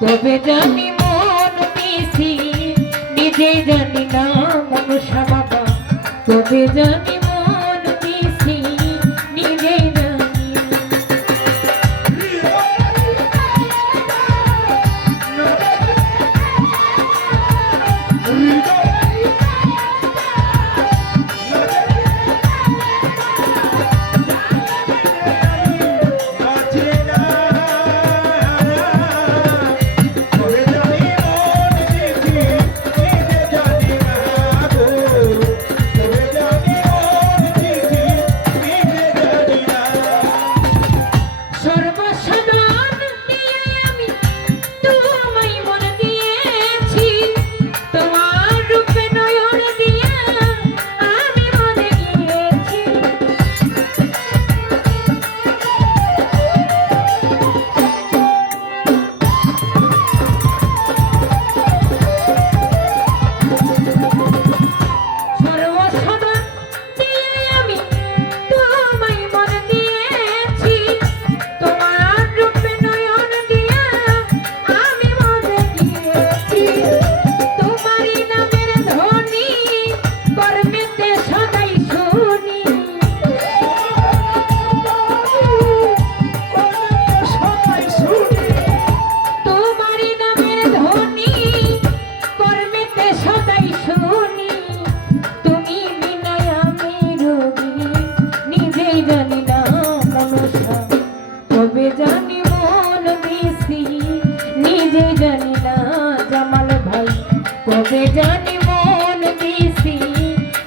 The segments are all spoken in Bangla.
তবে জানি মন পিছি নিজে জানি না মনসা বাবা, তবে জানি মন পিছি নিজে জানি কবে জানি মন দিছি নিজে জানি না, কবে জানি মন দিছি নিজে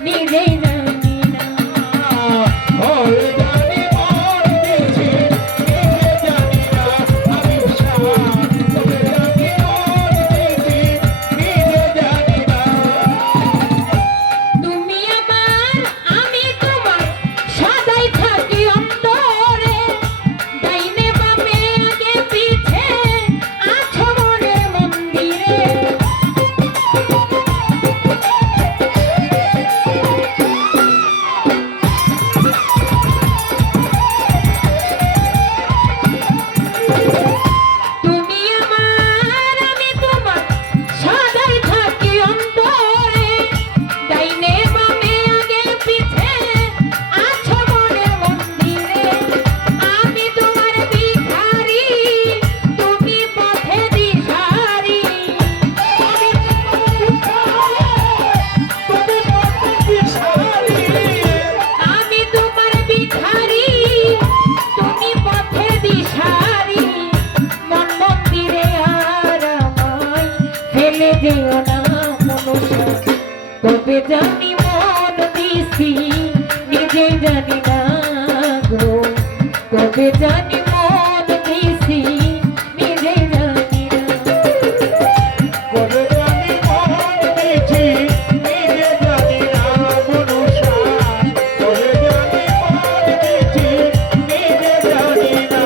জানি না, আমি কবে জানি মন দিছি নিজে জানি না। তুমি আমার আমি তোমার সদাই থাকি অন্তরে, ডাইনে বামে আগে পিছে আছো মনের মন্দিরে। কবে জানি মন দিছি নিজে জানি না গো, কবে জানি মন দিছি নিজে জানি না, কবে জানি মন দিছি নিজে জানি না মনুষা, কবে জানি মন দিছি নিজে জানি না।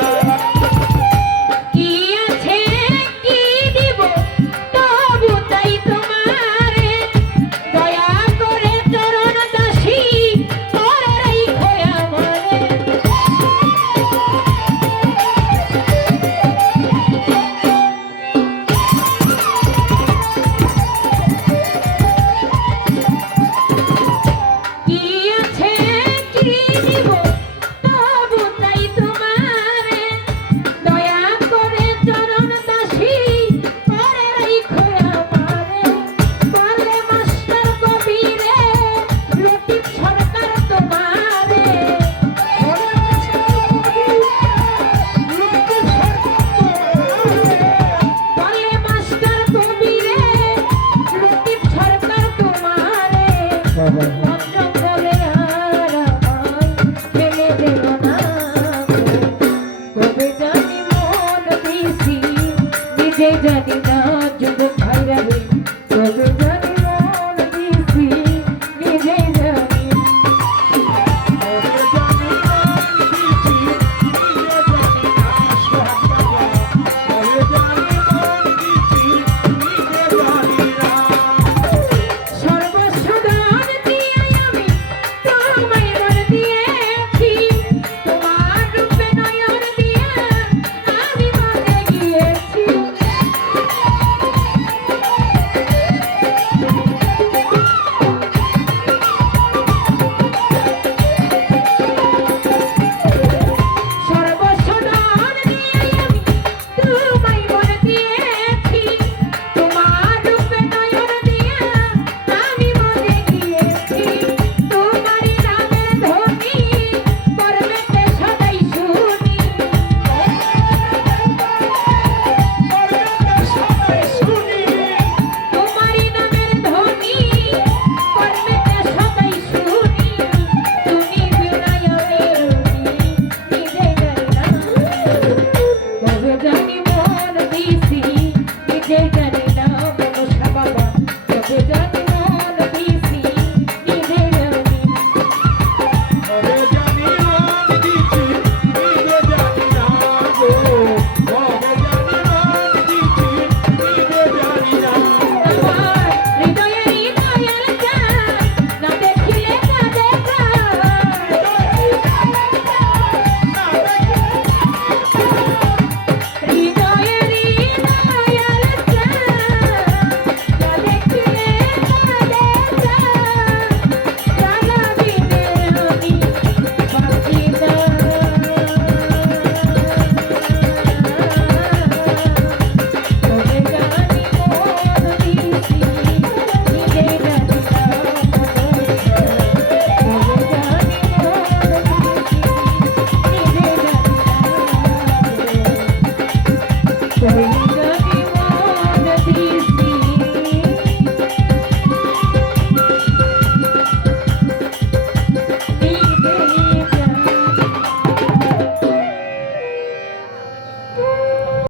কি আছে কি দিব তবু তাই তোমারে, দয়া করে চরণ দাসী করে রাখো আমারে। নিজে জানি না যুবক ভাইরা রে তবে জানি মন দিছি নিজে জানি Sorry.